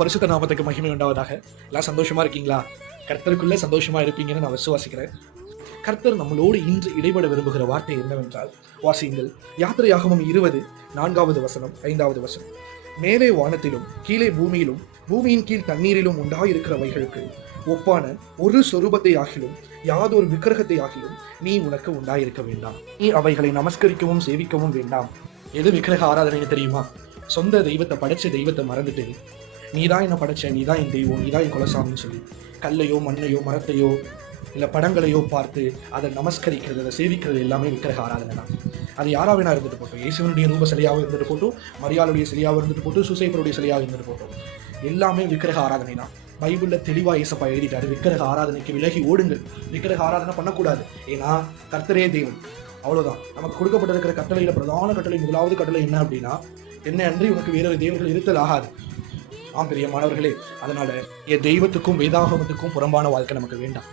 பரிசுத்த நாமத்துக்கு மகிமை உண்டாவதாக. எல்லாம் சந்தோஷமா இருக்கீங்களா? கர்த்தருக்குள்ள சந்தோஷமா இருப்பீங்கன்னு நான் விசுவாசிக்கிறேன். கர்த்தர் நம்மளோடு இன்று இடைபட விரும்புகிற வார்த்தை என்னவென்றால், வாசியுங்கள். யாத்திரையாகமம் 20:4 5 மேலே வானத்திலும் கீழே பூமியிலும் பூமியின் கீழ் தண்ணீரிலும் உண்டாயிருக்கிறவைகளுக்கு ஒப்பான ஒரு சொரூபத்தை ஆகிலும் யாதொரு விக்கிரகத்தை ஆகிலும் நீ உனக்கு உண்டாயிருக்க வேண்டாம். நீ அவைகளை நமஸ்கரிக்கவும் சேவிக்கவும் வேண்டாம். எது விக்கிரக ஆராதனைன்னு தெரியுமா? சொந்த தெய்வத்தை படைச்ச தெய்வத்தை மறந்துட்டு நீதான் என்ன படைச்ச, நீதான் என் தெய்வம், நீதான் என் குலசாமின்னு சொல்லி கல்லையோ மண்ணையோ மரத்தையோ இல்லை படங்களையோ பார்த்து அதை நமஸ்கரிக்கிறது, அதை சேவிக்கிறது எல்லாமே விக்கிரக ஆராதனை தான். அது யாரா வேணா இருந்துட்டு போட்டோம். இயேசுவனுடைய ரூப சிலையாக இருந்துட்டு போட்டோம், மரியாளுடைய சிலையாக இருந்துட்டு போட்டோம், சூசைப்பருடைய சிலையாக இருந்துட்டு போட்டோம். எல்லாமே விக்கிரக ஆராதனை தான். பைபிளில் தெளிவாக இயேசப்பா எழுதிட்டாரு, விக்கிரக ஆராதனைக்கு விலகி ஓடுங்கள், விக்கிரக ஆராதனை பண்ணக்கூடாது, ஏன்னா கர்த்தரே தேவன். அவ்வளோதான். நமக்கு கொடுக்கப்பட்டிருக்கிற கட்டளையில் பிரதான கட்டளை, முதலாவது கட்டளை என்ன அப்படின்னா, என்னை அன்றி உனக்கு வேறொரு தேவர்கள் இருத்தல் ஆகாது. பிரியமானவர்களே, அதனால என் தெய்வத்துக்கும் வேதாகமத்துக்கும் புறம்பான வாழ்க்கை நமக்கு வேண்டாம்.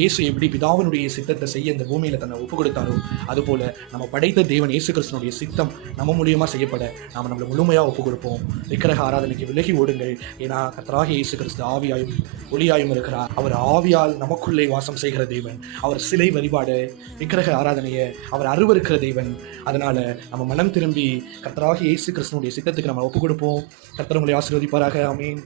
இயேசு எப்படி பிதாவினுடைய சித்தத்தை செய்ய இந்த பூமியில தன்னை ஒப்பு கொடுத்தாரோ, அதுபோல நம்ம படைத்த தேவன் இயேசு கிறிஸ்துனுடைய சித்தம் நம்ம மூலியமா செய்யப்பட நாம நம்மளை முழுமையா ஒப்பு கொடுப்போம். விக்கிரக ஆராதனைக்கு விலகி ஓடுங்கள், ஏன்னா கர்த்தராகிய இயேசு கிறிஸ்து ஆவியாயும் ஒளியாயும் இருக்கிறார். அவர் ஆவியால் நமக்குள்ளே வாசம் செய்கிற தேவன். அவர் சிலை வழிபாடு, விக்கிரக ஆராதனையை அவர் அருவருக்கிற தேவன். அதனால நம்ம மனம் திரும்பி கர்த்தராகிய இயேசு கிறிஸ்துனுடைய சித்தத்துக்கு நம்ம ஒப்பு கொடுப்போம். கர்த்தர் உங்களை ஆசீர்வதிப்பாராக. ஆமென்.